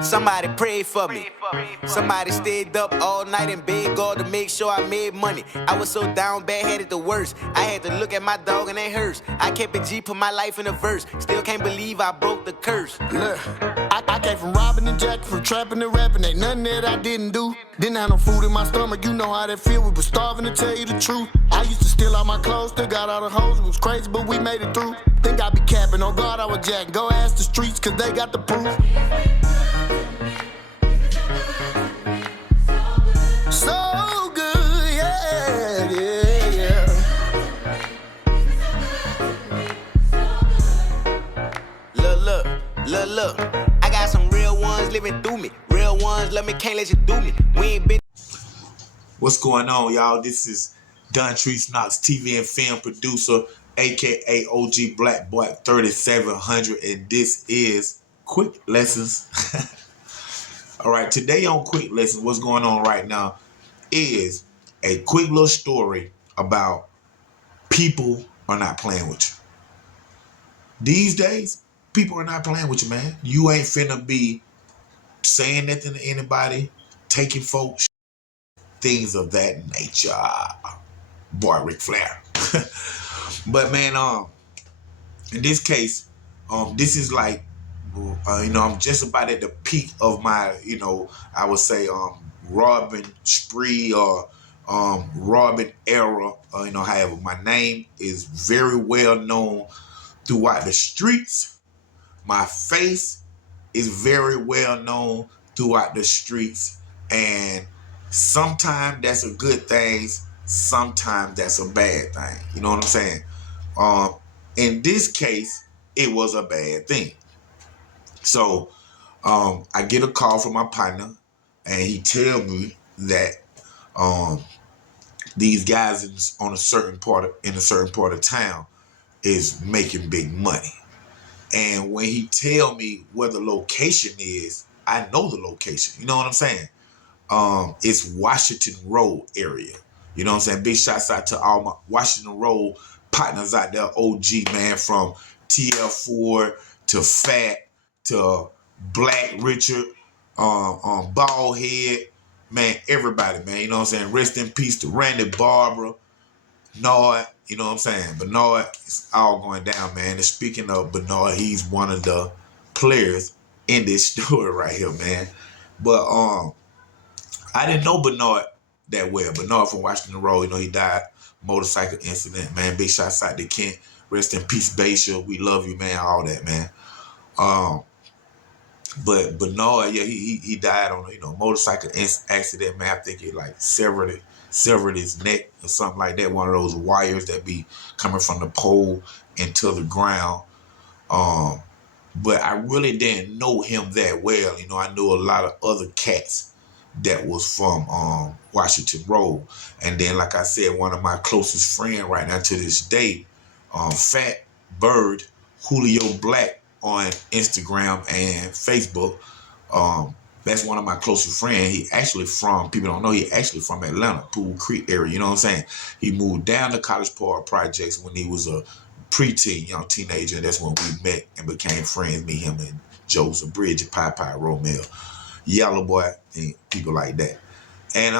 Somebody prayed for me. Somebody stayed up all night in bed, God, to make sure I made money. I was so down bad, had it the worst. I had to look at my dog and it hurts. I kept it G, put my life in a verse. Still can't believe I broke the curse. Look, I came from robbing and jacking, from trapping and rapping. Ain't nothing that I didn't do. Didn't have no food in my stomach, you know how that feel. We was starving, to tell you the truth. I used to steal all my clothes, still got all the hoes. It was crazy, but we made it through. Think I be capping, on God I was jacking. Go ask the streets, cause they got the proof. So good, yeah, yeah, yeah. Look. I got some real ones living through me. Real ones love me, can't let you do me. We ain't been. What's going on, y'all? This is Dontrese Knox, TV and film producer, aka OG Black Bart3700, and this is Quick Lessons. All right, today on Quick Lessons, what's going on right now is a quick little story about people are not playing with you. These days, people are not playing with you, man. You ain't finna be saying nothing to anybody, taking folks, things of that nature. Boy, Ric Flair. But man, in this case, this is like, I'm just about at the peak of my, I would say, robbing spree or robbing era. However, my name is very well known throughout the streets. My face is very well known throughout the streets, and sometimes that's a good thing, sometimes that's a bad thing. You know what I'm saying? In this case, it was a bad thing. So I get a call from my partner, and he tell me that these guys in a certain part of town is making big money. And when he tell me where the location is, I know the location. You know what I'm saying? It's Washington Road area. You know what I'm saying? Big shouts out to all my Washington Road partners out there. OG, man, from TL Ford to Fat to Black Richard, Bald Head, man, everybody, man. You know what I'm saying? Rest in peace to Randy Barbara, Bernard, you know what I'm saying? Bernard, it's all going down, man. And speaking of Bernard, he's one of the players in this story right here, man. But I didn't know Bernard that well. Bernard from Washington Road, he died motorcycle incident, man. Big shots out to Kent. Rest in peace, Basia. We love you, man. All that, man. But Bernard, yeah, he died on a motorcycle accident, man. I think it like severed his neck or something like that. One of those wires that be coming from the pole into the ground. But I really didn't know him that well. I knew a lot of other cats that was from Washington Road. And then, like I said, one of my closest friends right now to this day, Fat Bird, Julio Black on Instagram and Facebook. That's one of my closest friends. He actually people don't know, he actually from Atlanta, Pool Creek area, you know what I'm saying? He moved down to College Park Projects when he was a preteen, young teenager, and that's when we met and became friends, me, him, and Joseph Bridget, Popeye, Romeo, Yellow Boy, and people like that. And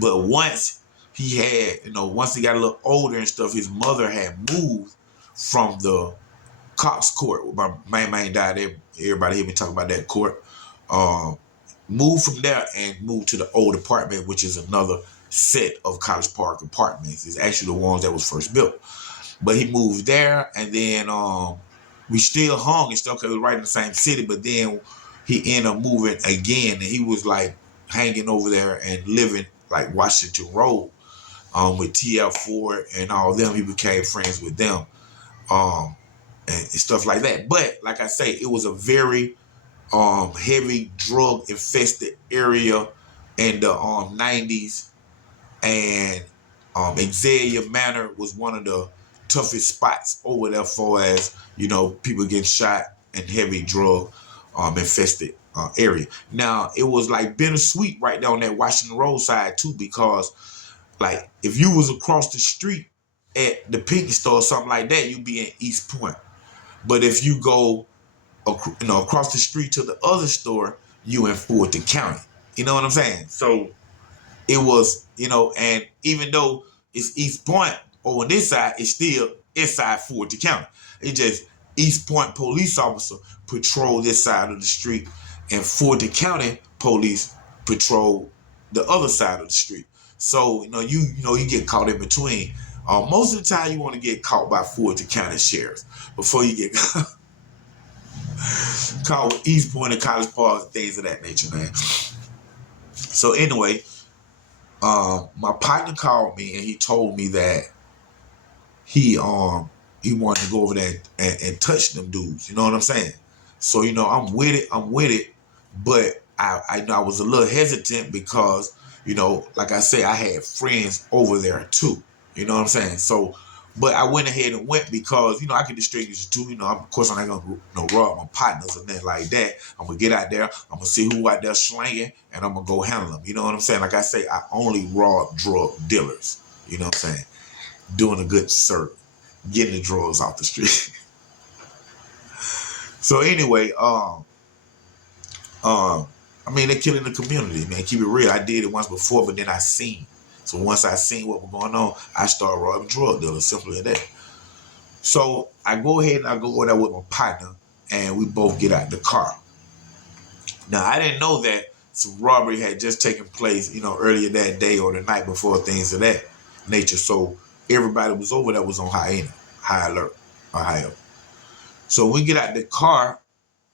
but once he had, once he got a little older and stuff, his mother had moved from the Cox Court. My main died. Everybody hear me talk about that court. Moved from there and moved to the old apartment, which is another set of College Park apartments. It's actually the ones that was first built. But he moved there, and then we still hung and stuff because we were right in the same city. But then he ended up moving again, and he was like hanging over there and living like Washington Road with TL Ford and all them. He became friends with them. And stuff like that. But like I say, it was a very heavy drug infested area in the 90s, and Exelia Manor was one of the toughest spots over there for as people getting shot in heavy drug infested area. Now it was like bittersweet right there on that Washington Road side too, because like if you was across the street at the Pinky store or something like that, you'd be in East Point. But if you go across the street to the other store, you in Fulton County. You know what I'm saying? So it was, and even though it's East Point on this side, it's still inside Fulton County. It's just East Point police officer patrol this side of the street, and Fulton County police patrol the other side of the street. So you get caught in between. Most of the time, you want to get caught by Fulton County sheriffs before you get caught with East Point and College Park and things of that nature, man. So anyway, my partner called me and he told me that he wanted to go over there and touch them dudes. You know what I'm saying? So I'm with it, but I was a little hesitant because like I say, I had friends over there too. You know what I'm saying? So, but I went ahead and went because I can distinguish the two. Of course, I'm not gonna rob my partners or nothing like that. I'm gonna get out there. I'm gonna see who out there slanging, and I'm gonna go handle them. You know what I'm saying? Like I say, I only rob drug dealers. You know what I'm saying? Doing a good service, getting the drugs off the street. So anyway, they're killing the community, man. Keep it real. I did it once before, but then I seen. So once I seen what was going on, I started robbing drug dealers, simple as that. So I go ahead and I go over there with my partner, and we both get out the car. Now, I didn't know that some robbery had just taken place, earlier that day or the night before, things of that nature. So everybody was over there was on high alert, or high up. So when we get out the car,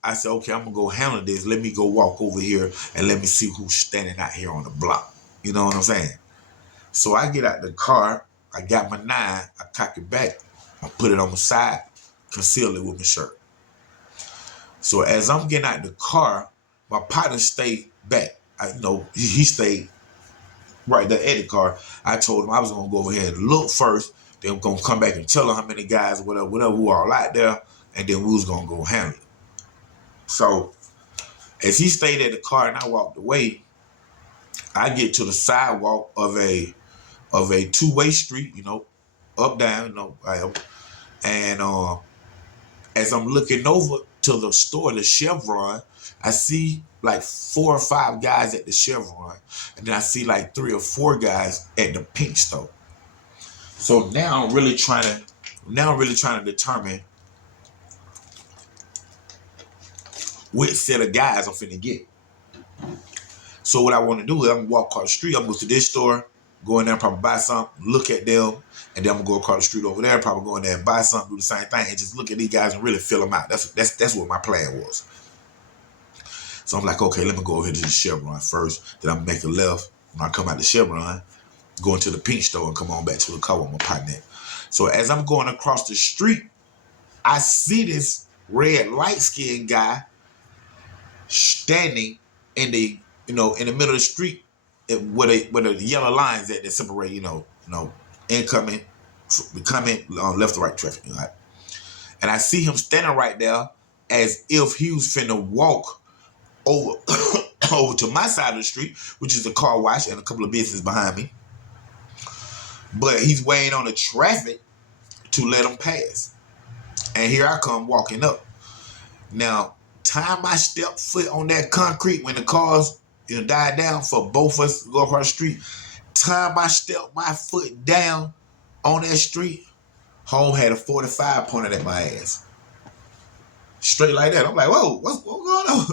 I said, okay, I'm going to go handle this. Let me go walk over here and let me see who's standing out here on the block. You know what I'm saying? So I get out the car, I got my 9, I cock it back, I put it on the side, conceal it with my shirt. So as I'm getting out the car, my partner stayed back. He stayed right there at the car. I told him I was gonna go over here and look first, then I'm gonna come back and tell him how many guys, whatever who are all out there, and then we was gonna go handle it. So as he stayed at the car and I walked away, I get to the sidewalk of a two-way street, up, down, and as I'm looking over to the store, the Chevron, I see like 4 or 5 guys at the Chevron, and then I see like 3 or 4 guys at the pink store. So now I'm really trying to determine which set of guys I'm finna get. So what I want to do is I'm gonna walk across the street. I'm gonna go to this store, go in there, probably buy something, look at them, and then I'm gonna go across the street over there, probably go in there and buy something, do the same thing, and just look at these guys and really fill them out. That's what my plan was. So I'm like, okay, let me go over here to the Chevron first. Then I'm gonna make a left. When I come out the Chevron, go into the pink store and come on back to the car with my partner. So as I'm going across the street, I see this red light-skinned guy standing in the middle of the street where the yellow lines that separate, incoming, becoming left to right traffic. Right? And I see him standing right there as if he was finna walk over over to my side of the street, which is a car wash and a couple of businesses behind me. But he's waiting on the traffic to let him pass. And here I come walking up. Now, time I step foot on that concrete when the cars died down for both of us to go across the street, time I step my foot down on that street, home had a 45 pointed at my ass. Straight like that. I'm like, whoa, what's going on?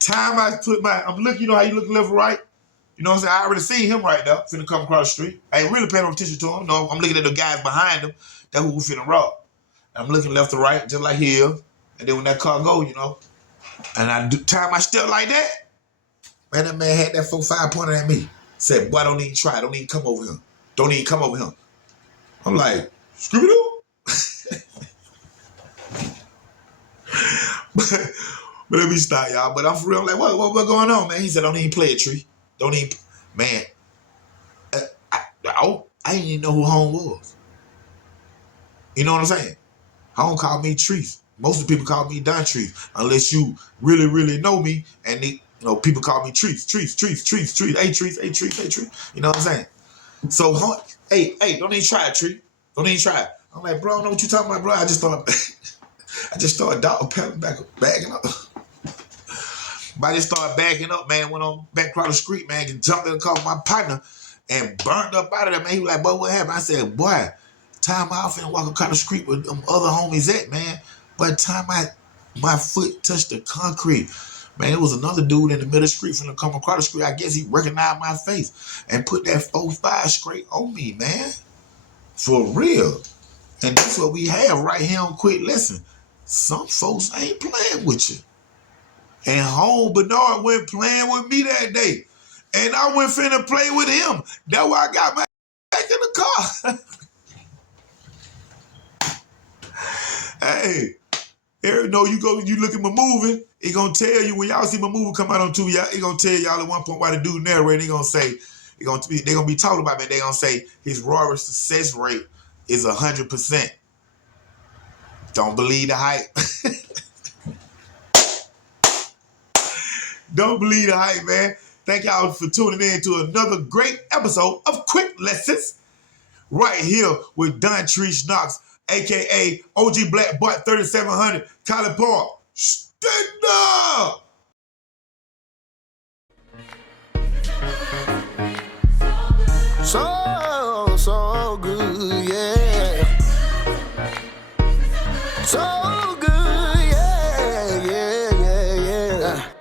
Time I put I'm looking, how you look left or right? You know what I'm saying? I already seen him right there, finna come across the street. I ain't really paying no attention to him. No, I'm looking at the guys behind him. That's who we finna rob. I'm looking left to right, just like here. And then when that car go, and I do time I step like that, man, that man had that 45 pointed at me. Said, boy, don't even try. Don't even come over here. Don't even come over here. I'm like, Scooby-Doo. But let me stop, y'all. But I'm for real. I'm like, what going on, man? He said, don't even play it, Tree. Don't even, man. I didn't even know who home was. You know what I'm saying? Home called me Trees. Most of the people call me Don Trees, unless you really, really know me. And people call me Trees. Hey, Trees. You know what I'm saying? So, hey, don't even try it, Tree. Don't even try it. I'm like, bro, I don't know what you talking about, bro. I just started dog pedaling backing up. But I just started backing up, man. Went on back across the street, man. Jumped in the car with my partner and burnt up out of there, man. He was like, boy, what happened? I said, boy, time I finna walk across the street with them other homies at, man. By the time my foot touched the concrete, man, it was another dude in the middle of the street finna come across the street. I guess he recognized my face and put that 4-5 straight on me, man. For real. And that's what we have right here on Quick Lesson. Some folks ain't playing with you. And home Bernard went playing with me that day. And I went finna play with him. That's why I got my back in the car. Hey, Eric, no, you look at my movie, he gonna tell you when y'all see my movie come out on TV, he gonna tell y'all at one point why the dude narrating, he gonna say, they gonna be talking about me, they gonna say his robbery success rate is 100%. Don't believe the hype. Don't believe the hype, man. Thank y'all for tuning in to another great episode of Quick Lessons. Right here with Don Treese Knox, a.k.a. OG Black Bart3700, College Park. Stand up! So good, yeah. So good, yeah.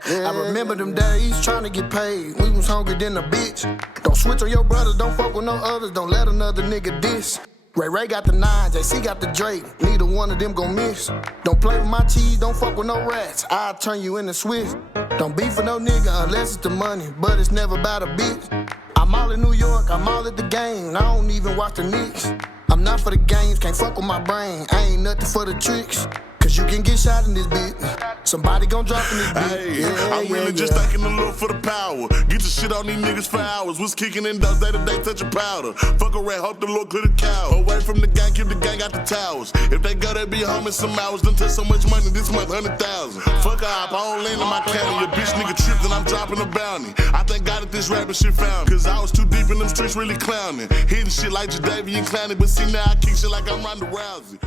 I remember them days trying to get paid. We was hungry than a bitch. Don't switch on your brothers, don't fuck with no others. Don't let another nigga diss. Ray got the 9, JC got the Drake. Neither one of them gon' miss. Don't play with my cheese, don't fuck with no rats. I'll turn you into Swiss. Don't beef for no nigga unless it's the money, but it's never about a bitch. I'm all in New York, I'm all at the game. I don't even watch the Knicks. I'm not for the games, can't fuck with my brain. I ain't nothing for the tricks. Cause you can get shot in this bitch. Somebody gon' drop in this bitch. Hey, I'm really just thanking the Lord for the power. Get your shit on these niggas for hours. Was kicking in dust day to day, touching powder. Fuck around, hope the Lord clear the cow. Away from the gang, keep the gang out the towers. If they go, they be home in some hours. Done take so much money this month, 100,000. Fuck up, I don't land in my county. Your bitch nigga tripped and I'm dropping a bounty. I thank God that this rapping shit found me. Cause I was too deep in them streets really clowning. Hitting shit like Jadavian Clowney. But see now I kick shit like I'm Ronda Rousey.